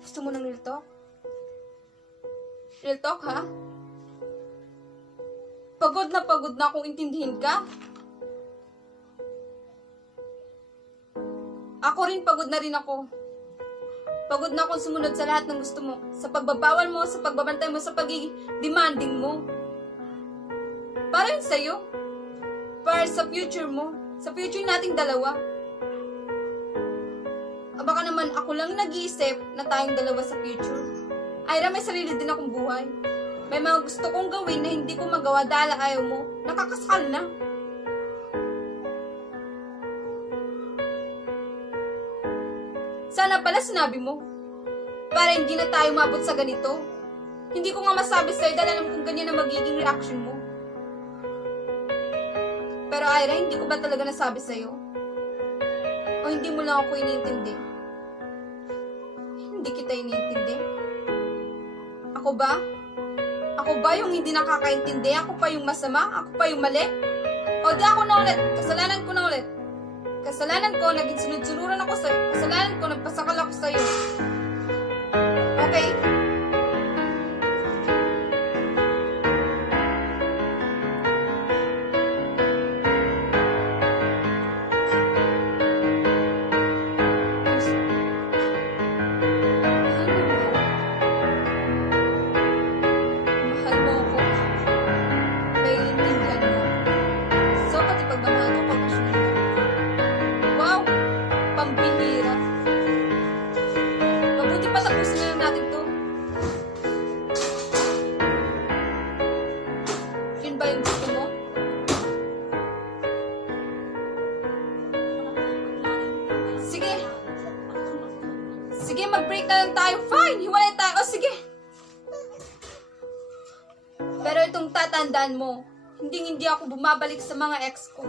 Gusto mo ng real talk? Real talk, ha? Pagod na akong intindihin ka. Ako rin, pagod na rin ako. Pagod na akong sumunod sa lahat ng gusto mo. Sa pagbabawal mo, sa pagbabantay mo, sa pagiging demanding mo. Para yun sa'yo. Para sa future mo. Sa future nating dalawa. Baka naman ako lang nag-iisip na tayong dalawa sa future. Ira, may sarili din akong buhay. May mga gusto kong gawin na hindi ko magawa dahil ayaw mo. Nakakasakal na. Sana pala sinabi mo. Para hindi na tayo mabot sa ganito. Hindi ko nga masabi sa'yo dahil alam kong ganyan na magiging reaction mo. Pero Ira, hindi ko ba talaga nasabi sa'yo? O hindi mo lang ako iniintindi? Hindi kita iniintindi? Ako ba? Ako ba yung hindi nakakaintindi? Ako pa yung masama? Ako pa yung mali? O di ako na ulit. Kasalanan ko na ulit. Kasalanan ko, naging sunod-sunuran ako sa'yo. Kasalanan ko, nagpasakal ako sa'yo. Okay? Mahal mo ako. Naiintindihan mo. So, pati pagmamahal ko, pagpasyonan mo. Wow! Pambihira. Mabuti pa tapusin na lang natin to. Yun ba yung gusto mo? Sige. Sige, mag-break na lang tayo. Fine! Hiwalay tayo. O, sige. Pero itong tatandaan mo, hindi ako bumabalik sa mga ex ko.